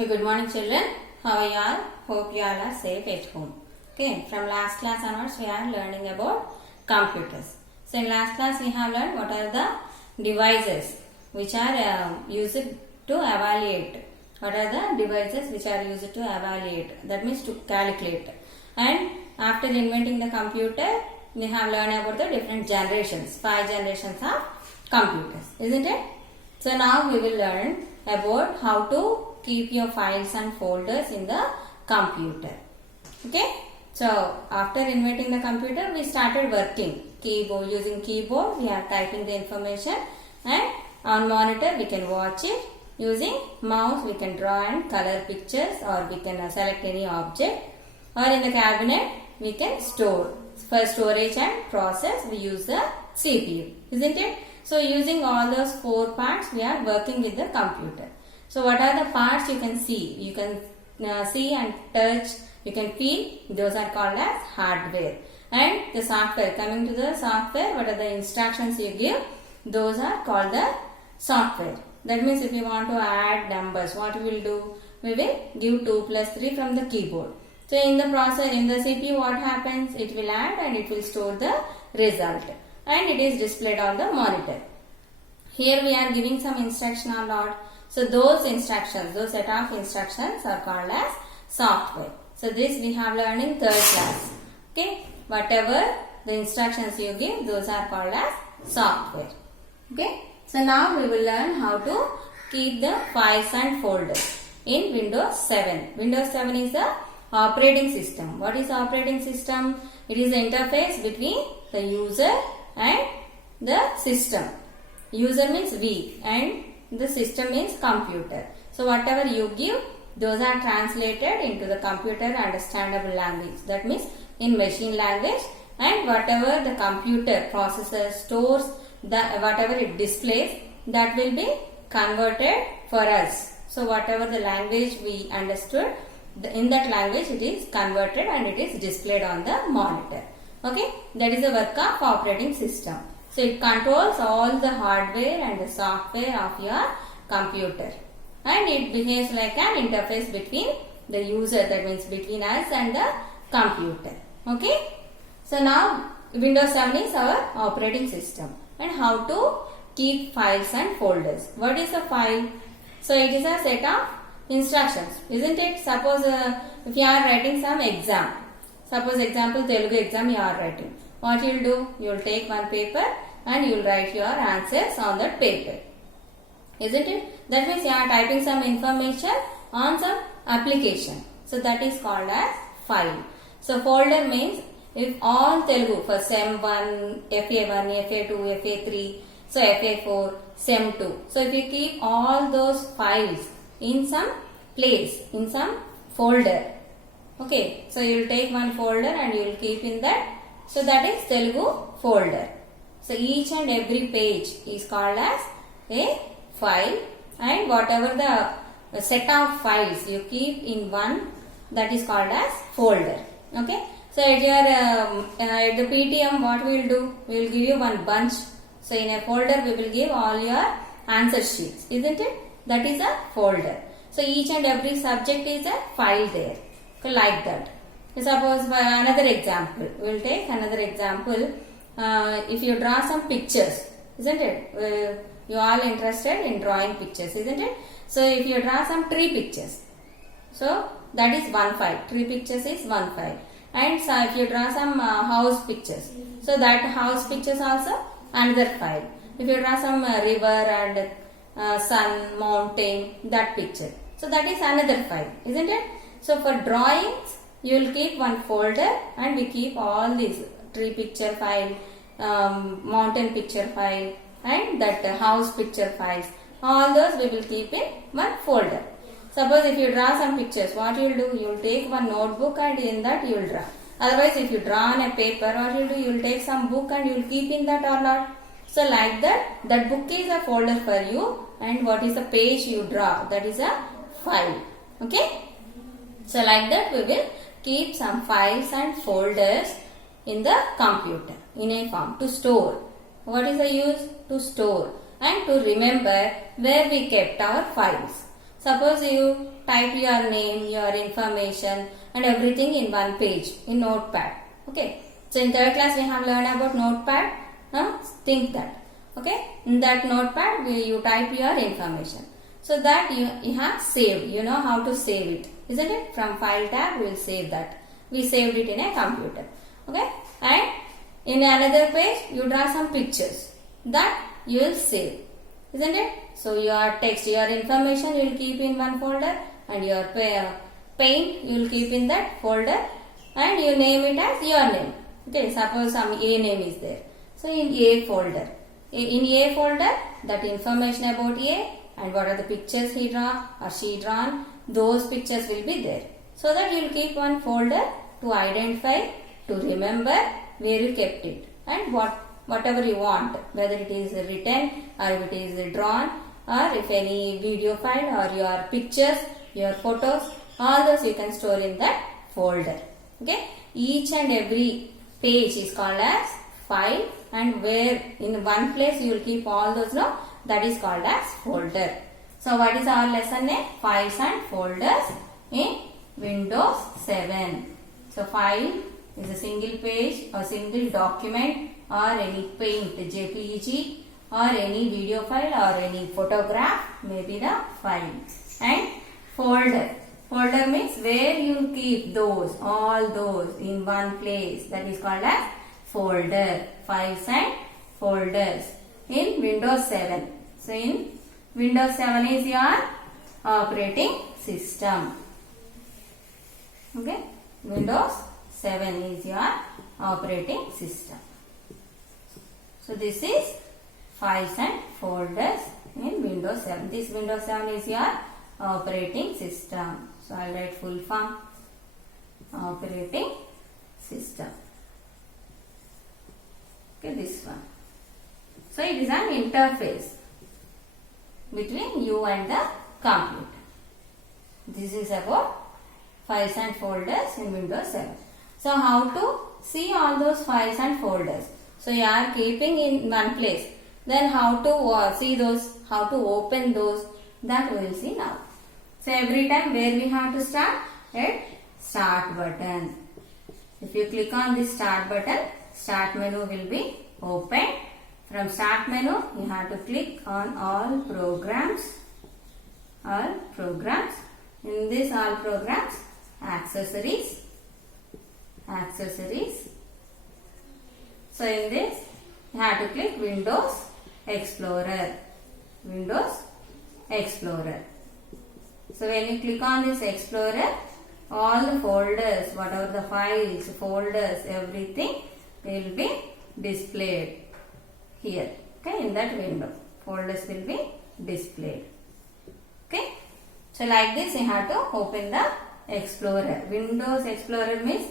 Okay, good morning children. How are you all? Hope you all are safe at home. Okay, from last class onwards we are learning about computers. So in last class we have learned what are the devices which are used to evaluate. What are the devices which are used to evaluate? That means to calculate. And after inventing the computer, we have learned about the different generations. 5 generations of computers, isn't it? So now we will learn about how to keep your files and folders in the computer. Okay. So after inventing the computer, we started working. Using keyboard, we are typing the information, and on monitor we can watch it. Using mouse, we can draw and color pictures, or we can select any object. Or in the cabinet, we can store. For storage and process, we use the CPU, isn't it? So using all those 4 parts, we are working with the computer. So what are the parts you can see? You can see and touch, you can feel. Those are called as hardware. And the software, coming to the software, what are the instructions you give? Those are called the software. That means if you want to add numbers, what we will do? We will give 2 plus 3 from the keyboard. So in the process, in the CPU, what happens? It will add and it will store the result. And it is displayed on the monitor. Here we are giving some instruction or not. So those instructions, those set of instructions are called as software. So this we have learned in 3rd class. Okay. Whatever the instructions you give, those are called as software. Okay. So now we will learn how to keep the files and folders in Windows 7. Windows 7 is the operating system. What is operating system? It is the interface between the user and the system. User means we and the system means computer. So whatever you give, those are translated into the computer understandable language. That means in machine language, and whatever the computer processor stores, whatever it displays, that will be converted for us. So whatever the language we understood, in that language it is converted and it is displayed on the monitor. Okay, that is the work of operating system. So it controls all the hardware and the software of your computer, and it behaves like an interface between the user, that means between us and the computer. Okay. So now Windows 7 is our operating system, and how to keep files and folders. What is a file? So it is a set of instructions, isn't it? Suppose if you are writing some exam, suppose example Telugu exam you are writing. What you will do? You will take one paper and you will write your answers on that paper. Isn't it? That means you are typing some information on some application. So that is called as file. So folder means if all Telugu for SEM 1, FA1, FA2, FA3, so FA4, SEM 2. So if you keep all those files in some place, in some folder. Okay. So you will take one folder and you will keep in that. So that is Telugu folder. So each and every page is called as a file, and whatever the set of files you keep in one, that is called as folder. Okay. So at your at the PTM, what we will do? We will give you one bunch. So in a folder we will give all your answer sheets, isn't it? That is a folder. So each and every subject is a file there. So like that. Suppose another example, we will take another example. If you draw some pictures, isn't it? You all interested in drawing pictures, isn't it? So if you draw some tree pictures, so that is one file. Tree pictures is one file. And so if you draw some house pictures, so that house pictures also another file. If you draw some river and sun, mountain, that picture, so that is another file, isn't it? So for drawings, you will keep one folder, and we keep all these tree picture file, mountain picture file, and that house picture files. All those we will keep in one folder. Suppose if you draw some pictures, what you will do? You will take one notebook and in that you will draw. Otherwise, if you draw on a paper, what you will do? You will take some book and you will keep in that or not. So like that book is a folder for you, and what is the page you draw, that is a file. Okay. So like that we will keep some files and folders in the computer in a form to store. What is the use? To store and to remember where we kept our files. Suppose you type your name, your information and everything in one page in notepad. Okay. So in third class we have learned about notepad. Think that. Okay. In that notepad you type your information. So that you have saved. You know how to save it. Isn't it? From file tab we will save that. We saved it in a computer. Okay. And in another page you draw some pictures. That you will save. Isn't it? So your text, your information you will keep in one folder and your paint you will keep in that folder and you name it as your name. Okay, suppose some A name is there. So in A folder. In A folder that information about A and what are the pictures he draw or she drawn, those pictures will be there. So that you will keep one folder to identify, to remember where you kept it and whatever you want, whether it is written or if it is drawn or if any video file or your pictures, your photos, all those you can store in that folder. Okay, each and every page is called as file and where in one place you will keep all those, no, that is called as folder. So what is our lesson name? Files and folders in Windows 7. So file is a single page or single document or any paint, JPEG or any video file or any photograph may be the file. And folder. Folder means where you keep those, all those in one place. That is called as folder. Files and folders in Windows 7. So in Windows 7 is your operating system. Okay. Windows 7 is your operating system. So this is files and folders in Windows 7. This Windows 7 is your operating system. So I will write full form. Operating system. Okay, this one. So it is an interface between you and the computer. This is about files and folders in Windows 7. So how to see all those files and folders? So you are keeping in one place. Then how to see those, how to open those, that we will see now. So every time where we have to start? At start button. If you click on this start button, start menu will be open. From start menu, you have to click on all programs. All programs. In this all programs, accessories. Accessories. So in this, you have to click Windows Explorer. Windows Explorer. So when you click on this Explorer, all the folders, whatever the files, folders, everything will be displayed here. Okay, in that window, folders will be displayed. Okay. So like this, you have to open the Explorer. Windows Explorer means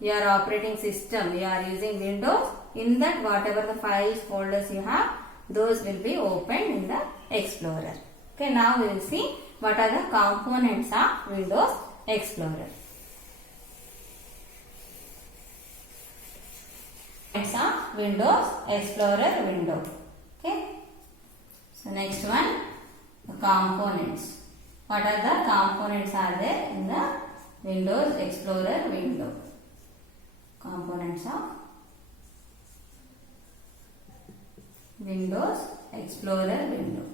your operating system, you are using Windows. In that, whatever the files, folders you have, those will be opened in the Explorer. Okay, now we will see what are the components of Windows Explorer. Components of Windows Explorer window. Okay. So next one, the components. What are the components are there in the Windows Explorer window? Components of Windows Explorer window.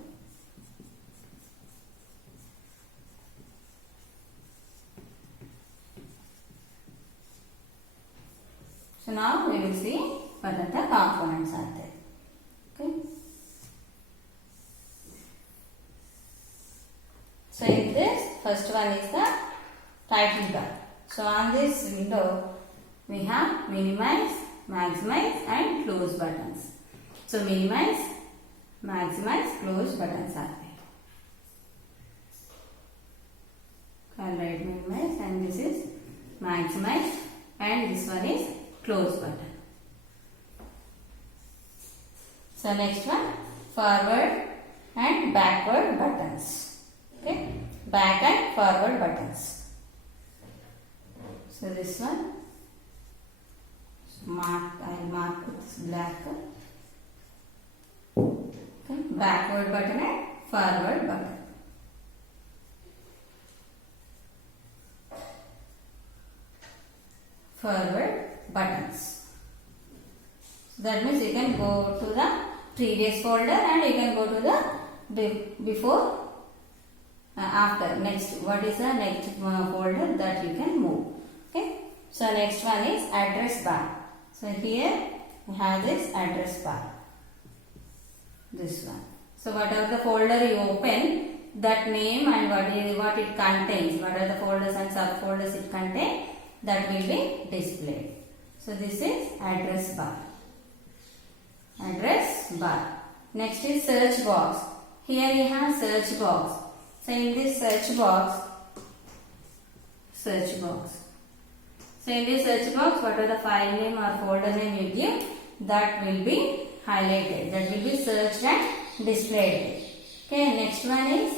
So now we will see what are the components are there. Okay. So in this, first one is the title bar. So on this window, we have minimize, maximize and close buttons. So minimize, maximize, close buttons are there. I will write minimize and this is maximize and this one is close button. So next one, forward and backward buttons. Okay, back and forward buttons. So this one, I will mark with this black. Okay, backward button and forward button. forward buttons. That means you can go to the previous folder and you can go to the before, after, next. What is the next folder that you can move? Okay. So next one is address bar. So here we have this address bar. This one. So whatever the folder you open, that name and what it contains, what are the folders and subfolders it contains, that will be displayed. So this is address bar. Address bar. Next is search box. Here you have search box. So in this search box. So in this search box, what are the file name or folder name you give, that will be highlighted. That will be searched and displayed. Okay, next one is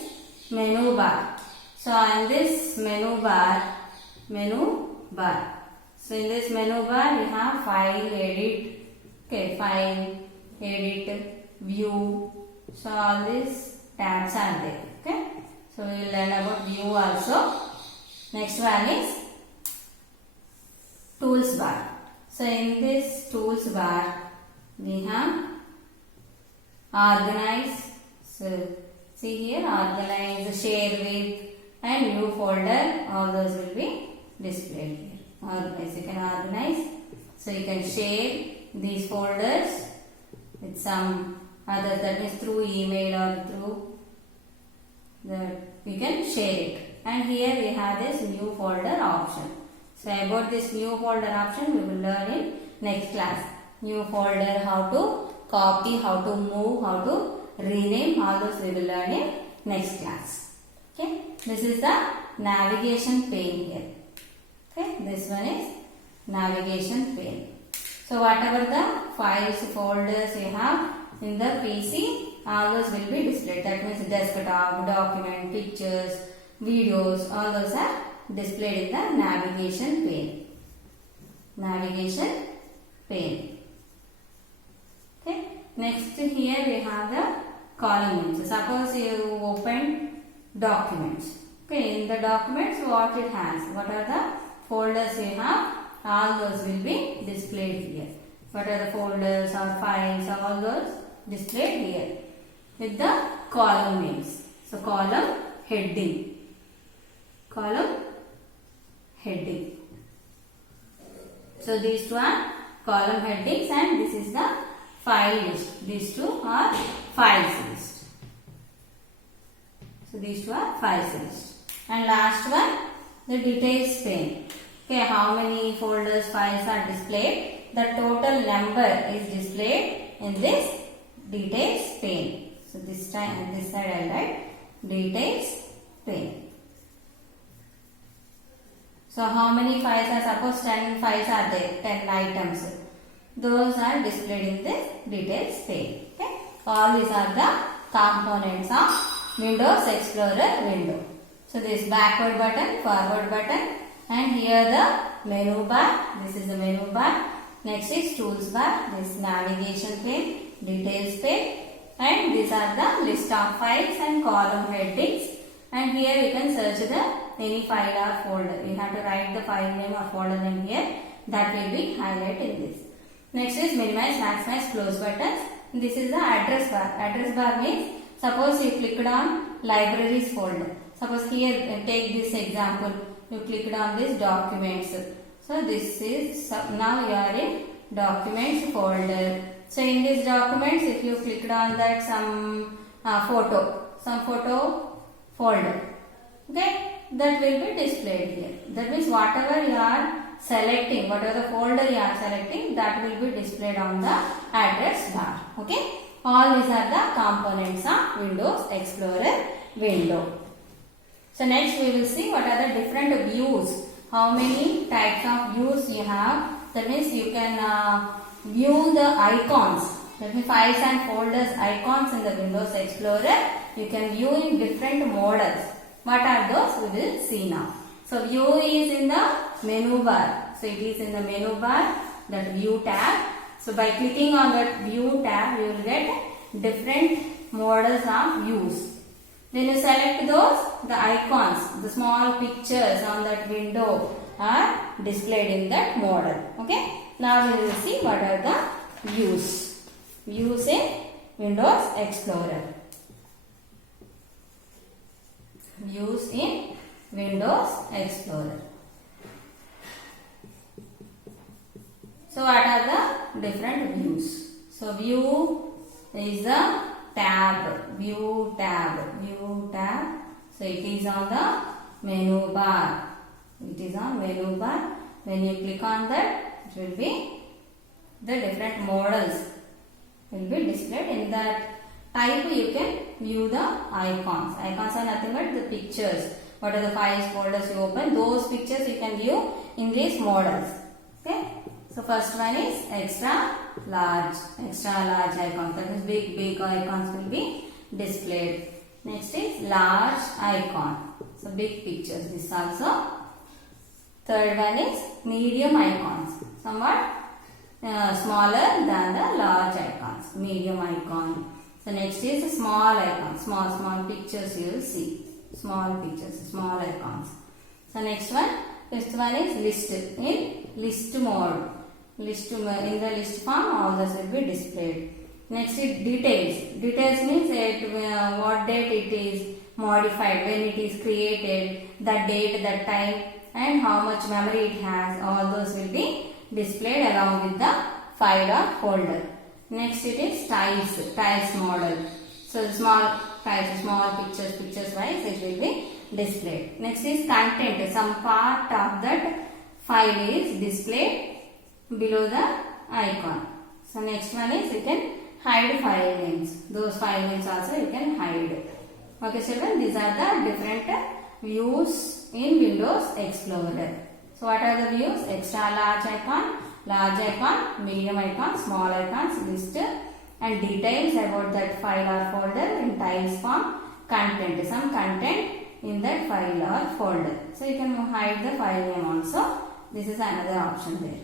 menu bar. So in this menu bar. So in this menu bar we have file, edit, okay, file, edit, view. So all these tabs are there. Okay, so we will learn about view also. Next one is tools bar. So in this tools bar we have organize. So see here, organize, share with and new folder, all those will be displayed here. Organize, you can organize. So you can share these folders with some other, that means through email or through you can share it. And here we have this new folder option. So about this new folder option we will learn in next class. New folder, how to copy, how to move, how to rename, all those we will learn in next class. Okay, this is the navigation pane here. Okay, this one is navigation pane. So whatever the files, folders you have in the PC, all those will be displayed. That means desktop, document, pictures, videos, all those are displayed in the navigation pane. Navigation pane. Okay. Next here we have the column names. Suppose you open documents. Okay, in the documents what it has, what are the folders you have, all those will be displayed here. What are the folders or files, all those displayed here with the column names. So column heading. Column heading. So these two are column headings and this is the file list. These two are files list. So these two are files list. And last one, the details pane. Okay, how many folders, files are displayed? The total number is displayed in this details pane. So this time, this side I write details pane. So how many files are, suppose 10 files are there, 10 items. Those are displayed in this details pane. Okay. All these are the components of Windows Explorer window. So this backward button, forward button, and here the menu bar. This is the menu bar. Next is tools bar. This navigation pane, details pane, and these are the list of files and column headings. And here you can search the any file or folder. You have to write the file name or folder name here. That will be highlighted in this. Next is minimize, maximize, close buttons. This is the address bar. Address bar means suppose you clicked on libraries folder. Suppose here take this example. You clicked on this documents. So this is now you are in documents folder. So in this documents, if you clicked on that some photo folder, okay, that will be displayed here. That means whatever you are selecting, whatever the folder you are selecting, that will be displayed on the address bar. Okay, all these are the components of Windows Explorer window. So next we will see what are the different views. How many types of views you have. That means you can view the icons. That means files and folders icons in the Windows Explorer. You can view in different models. What are those? We will see now. So view is in the menu bar. So it is in the menu bar, that view tab. So by clicking on that view tab, you will get different models of views. Then you select those, the icons, the small pictures on that window are displayed in that model. Okay. Now we will see what are the views. Views in Windows Explorer. Views in Windows Explorer. So what are the different views? So view is the tab. View tab. View tab. So it is on the menu bar. It is on menu bar. When you click on that, it will be the different models will be displayed. In that type you can view the icons. Icons are nothing but the pictures. What are the files, folders you open? Those pictures you can view in these models. Okay. So first one is extra large icons. That is big icons will be displayed. Next is large icon. So big pictures. This also. Third one is medium icons. Somewhat smaller than the large icons. Medium icon. So next is small icons. Small pictures you will see. Small pictures, small icons. So next one, fifth one is list. In list mode. In the list form, all this will be displayed. Next is details. Details means at what date it is modified, when it is created, the date, the time, and how much memory it has. All those will be displayed along with the file or folder. Next it is tiles model. So small tiles, small pictures wise it will be displayed. Next is content. Some part of that file is displayed below the icon. So next one is you can hide file names. Those file names also you can hide. Okay children, these are the different views in Windows Explorer. So what are the views? Extra large icon, medium icon, small icons, list, and details about that file or folder in tiles form, content, some content in that file or folder. So you can hide the file name also. This is another option there.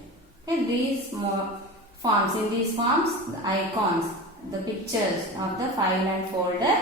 Okay, these forms, in these forms, the icons, the pictures of the file and folder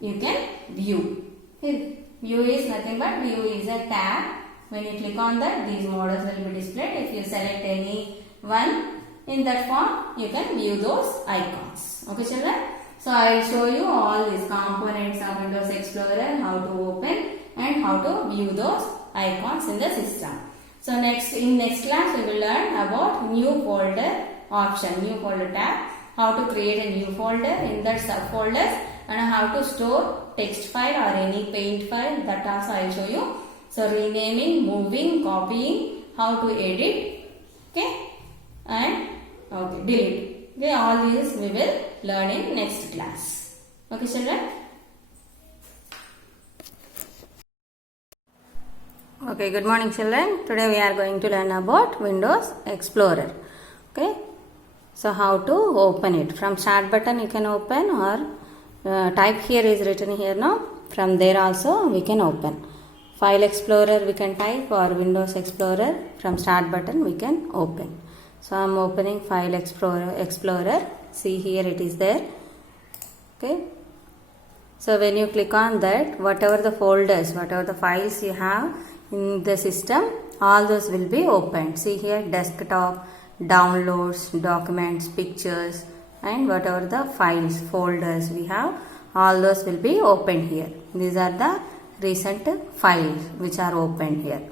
you can view. Okay, view is nothing but view is a tab. When you click on that, these models will be displayed. If you select any one in that form, you can view those icons. Okay children? So I will show you all these components of Windows Explorer, how to open and how to view those icons in the system. So in next class we will learn about new folder option, new folder tab, how to create a new folder in that subfolders, and how to store text file or any paint file. That also I will show you. So renaming, moving, copying, how to edit, okay, and delete. Okay, all these we will learn in next class. Okay children? Okay, good morning children. Today we are going to learn about Windows Explorer. Okay, so how to open it. From start button you can open, or type here is written here now. From there also we can open. File Explorer we can type, or Windows Explorer. From start button we can open. So I am opening File Explorer. See here it is there. Okay. So when you click on that, whatever the folders, whatever the files you have in the system, all those will be opened. See here, desktop, downloads, documents, pictures, and whatever the files, folders we have, all those will be opened here. These are the recent files which are opened here.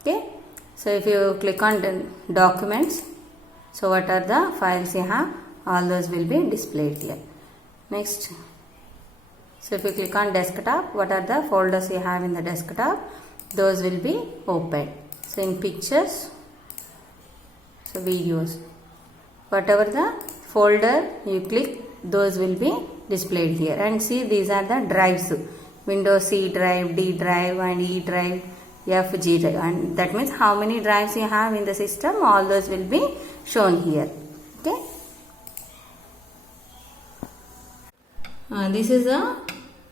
Okay. So if you click on the documents, so what are the files you have, all those will be displayed here. Next, so if you click on desktop, what are the folders you have in the desktop, those will be opened. So in pictures, so videos, whatever the folder you click, those will be displayed here. And see, these are the drives: Windows C drive, D drive, and E drive, F, G drive. And that means how many drives you have in the system, all those will be shown here. Okay. This is a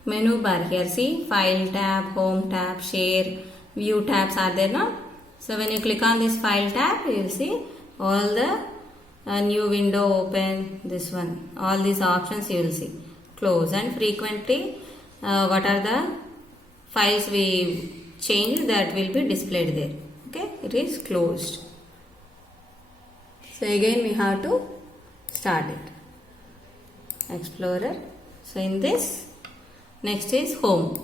menu bar here. See, file tab, home tab, share, view tabs are there now. So when you click on this file tab, you will see all the new window open, this one, all these options you will see. Close, and frequently what are the files we change, that will be displayed there. Okay, it is closed. So again we have to start it. Explorer. So in this, next is home.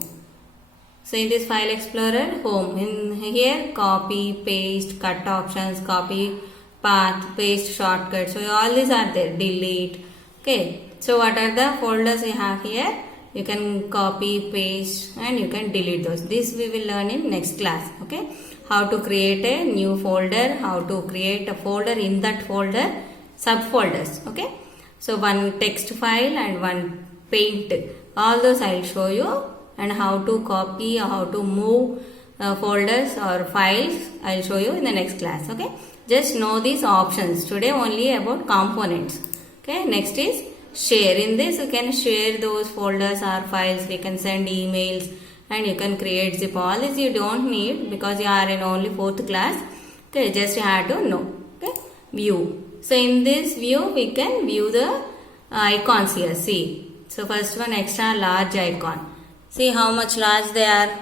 So in this file explorer, home. In here, copy, paste, cut options, copy, path, paste, shortcut. So all these are there. Delete. Okay. So what are the folders we have here? You can copy, paste, and you can delete those. This we will learn in next class. Okay. How to create a new folder, how to create a folder, in that folder, subfolders. Okay. So one text file and one paint. All those I will show you. And how to copy, how to move folders or files, I will show you in the next class. Okay. Just know these options. Today only about components. Okay. Next is share. In this you can share those folders or files. You can send emails and you can create zip. All this you don't need because you are in only 4th class. Okay. Just you have to know. Okay. View. So in this view we can view the icons here. See. So first one, extra large icon. See how much large they are.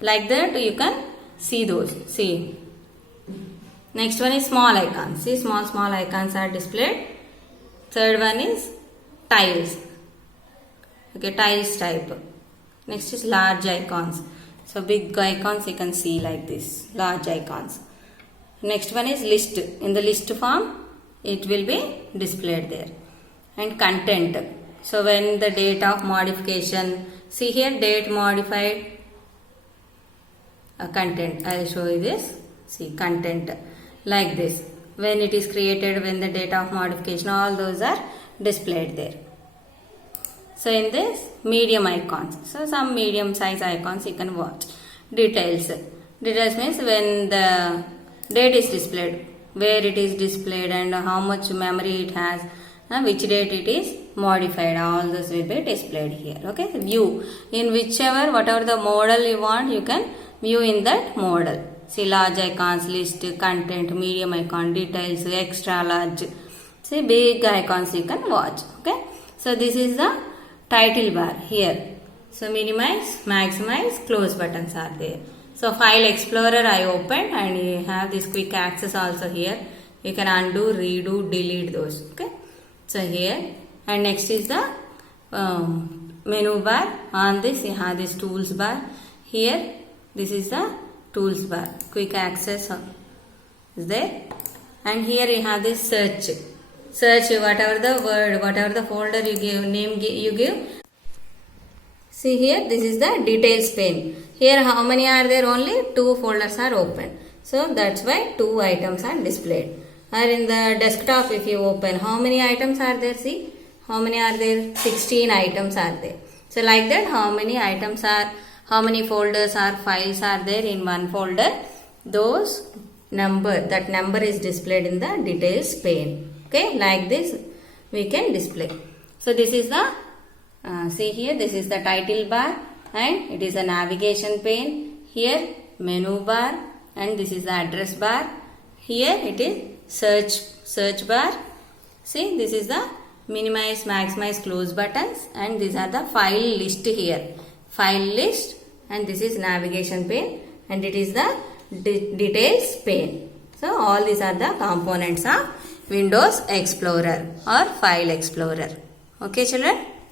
Like that you can see those. See. Next one is small icons. See, small icons are displayed. Third one is tiles. Okay, tiles type. Next is large icons. So big icons you can see like this. Large icons. Next one is list. In the list form it will be displayed there. And content. So when the date of modification. See here, date modified, content. I will show you this. See, content like this. When it is created, when the date of modification, all those are displayed there. So in this, medium icons. So some medium size icons you can watch. Details. Details means when the date is displayed, where it is displayed and how much memory it has. Which date it is modified, all this will be displayed here. Okay, view. In whichever, whatever the model you want, you can view in that model. See, large icons, list, content, medium icon, details, extra large. See, big icons you can watch. Okay, so this is the title bar here. So minimize, maximize, close buttons are there. So file explorer I opened and you have this quick access also here. You can undo, redo, delete those. Okay. So here, and next is the menu bar. On this you have this tools bar. Here this is the tools bar. Quick access is there. And here you have this search. Search whatever the word, whatever the folder you give, name you give. See here, this is the details pane. Here how many are there? Only 2 folders are open. So that's why 2 items are displayed. Or in the desktop if you open, how many items are there? See, how many are there? 16 items are there. So like that, how many items are, how many folders or files are there in one folder? Those number, that number is displayed in the details pane. Okay, like this we can display. So this is the, see here, this is the title bar and it is a navigation pane. Here menu bar and this is the address bar. Here it is search bar. See, this is the minimize, maximize, close buttons and these are the file list here. File list and this is navigation pane and it is the details pane. So all these are the components of Windows Explorer or File Explorer. Okay children.